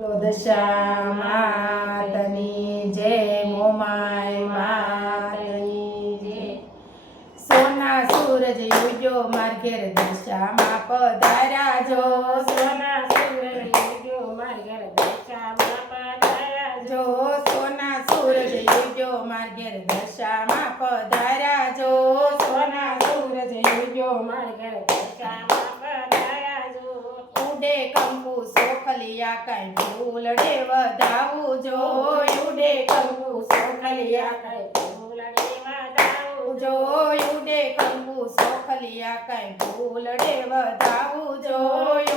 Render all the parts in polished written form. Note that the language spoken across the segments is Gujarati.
દશા માતની જય, મોમાય માતની જય. સોના સૂરજ ઉગ્યો માર ઘેર દશામાં પધાર્યા જો. સોના સૂરજ ઉગ્યો માર ઘેર દશામાં પધાર્યા જો. સોના સૂરજ ઉગ્યો માર ઘેર દશામાં પધાર્યા જો. સોના સૂરજ ઉગ્યો માર ઘેર દશામાં પધાર્યા જો. ઉડે કંકુ સોખલિયા કાંઈ ફૂલડે વધાવું જો. ઉડે કંકુ સોખલિયા કાંઈ ફૂલડે વધાવું જો. ઉડે કંકુ સોખલિયા કાંઈ ફૂલડે વધાવું જો.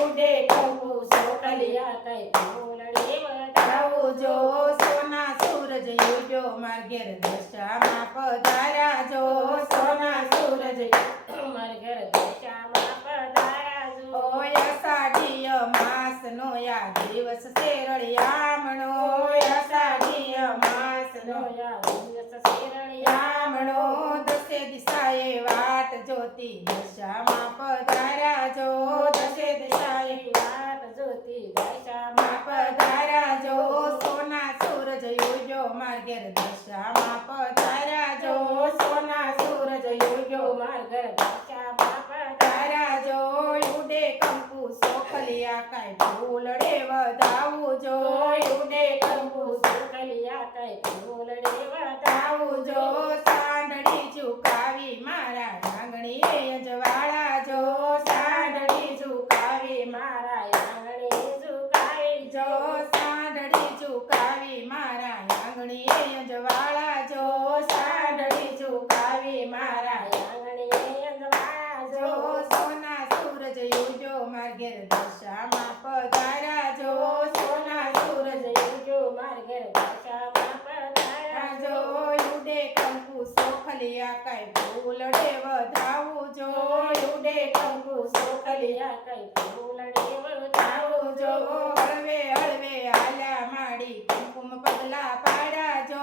ઉડે કંકુ સોખલિયા કાંઈ ફૂલડે વધાવું જો. સોના સૂરજ ઉગ્યો માર ઘેર દશામાં પધાર્યા જો. સોના સૂરજ માર ઘેર દશામાં પધાર્યા જો. ઓય અષાઢીય માસનો આ દિવસ શેરળિયામણો. અષાઢીય માસનો યામણો. દસે દિશાએ વાટ જોતી દશામાં પધાર્યા જો. દસે દિશાએ વાટ જોતી દશામાં પધાર્યા જો. સોના સૂરજ ઉગ્યો માર ઘેર દશામાં પધાર્યા જો. સોના સૂરજ ઉગ્યો માર ઘેર દશામાં પધાર્યા જો. ઉડે કંકુ સોખલિયા કાંઈ ફૂલડે વધાવું જો. ઉડે કંકુ સોખલિયા કાંઈ ફૂલડે વધાવું જો. સાંડળી ઝુકાવી મારા આંગણીએ અજવાળા જો. સાંડળી ઝુકાવી મારા આંગણે ઝુકાવી જો. સાંડળી ઝુકાવી મારા આંગણીએ અજવાળા જો. સાંડળી ઝુકાવી મારા આંગણે અંજવાળા જો. જો. સોના સૂરજ ઉગ્યો માર ઘેર દશામાં પધાર્યા જો. સોના સૂરજ ઉગ્યો માર ઘેર દશામાં પધાર્યા જો. ઉડે કંકુ સોખલિયા કાંઈ ફૂલડે વધાવું જો. ઉડે કંકુ સોખલિયા કાંઈ ફૂલડે વધાવું જો. હળવે હળવે હાલ્યા માડી કુમકુમ પગલા પાડ્યા જો.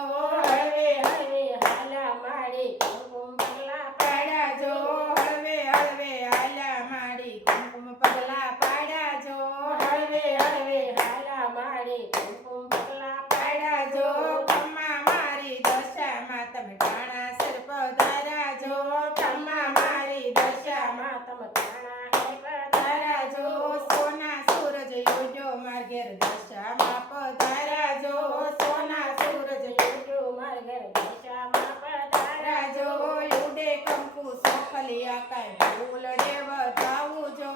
હળવે હળવે હાલા માડી કુમકુમ પગલા પાડ્યા જો. હળવે હળવે હાલ્યા માડી કુમકુમ પગલા પાડ્યા જો. હળવે હળવે હાલા માડી કુમકુમ પગલા પાડ્યા જો. કમ્મા મારી દશામાં તમે ટાણા સર પધાર્યા જો. કમ્મા મારી દશામાં તમે તાણા હે પધાર્યા જો. સોના સૂરજ ઉગ્યો માર ઘેર દશામાં પધાર્યા જો. સોના સૂરજ ઉગ્યો માર ઘેર દશામાં પધાર્યા જો. ઉડે કંકુ સોખલિયા કાંઈ ફૂલડે વધાવું જો.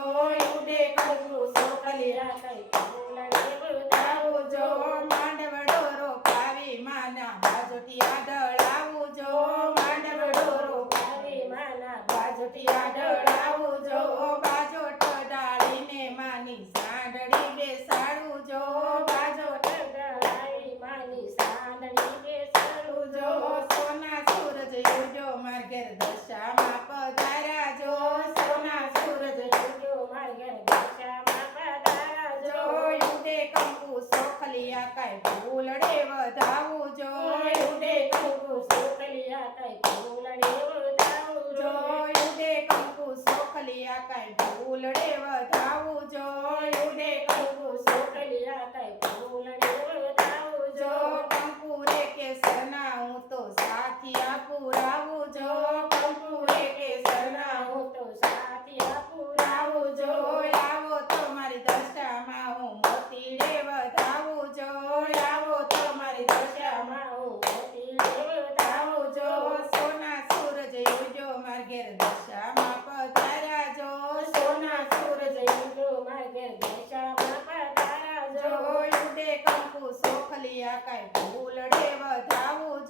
ઉડે કંકુ સોખલિયા કાંઈ ફૂલડે વધાવું જો. માંડવડો રોપાવી માના બાજોટિયા ડળાવું જો. માંડવડો રોપાવી માના બાજોટિયા ડળાવું જો. બાજોટ ડાળીને માની સાંડળી બેસાડું જો. બાજોટ ડળાવી માની સાંડળી બેસાડું જો. સોના સૂરજ ઉગ્યો માર ઘેર દશામાં પધાર્યા જો. સોના સૂરજ ઉગ્યો માર ઘેર દશામાં પધાર્યા જો. જો. ઉડે કંકુ સોખલિયા કાંઈ ફૂલડે વધાવું જો. ઉડે કંકુ સોખલિયા કાંઈ ફૂલડે વધાવું જો. જો. ઉડે કંકુ સોખલિયા કાંઈ ફૂલડે વધાવું જો. ઉડે કંકુ સોખલિયા કાંઈ ફૂલડે વધાવું જો. જો. કંકુ રે કેસરના હું તો સાથિયા પુરાવું જો. કંકુ રે કેસરના હું તો સાથિયા પુરાવું જો. આવો તો મારી દશામાં હું મોતીડે વધાવું જો. આવો તો મારી દશામાં હું મોતીડે વધાવું જો. સોના સૂરજ ઉગ્યો માર ઘેર દશામાં પધાર્યા જો. સોના સૂરજ ઉગ્યો માર ઘેર દશામાં પધાર્યા જો. જો. ઉડે કંકુ સોખલિયા કાંઈ ફૂલડે વધાવું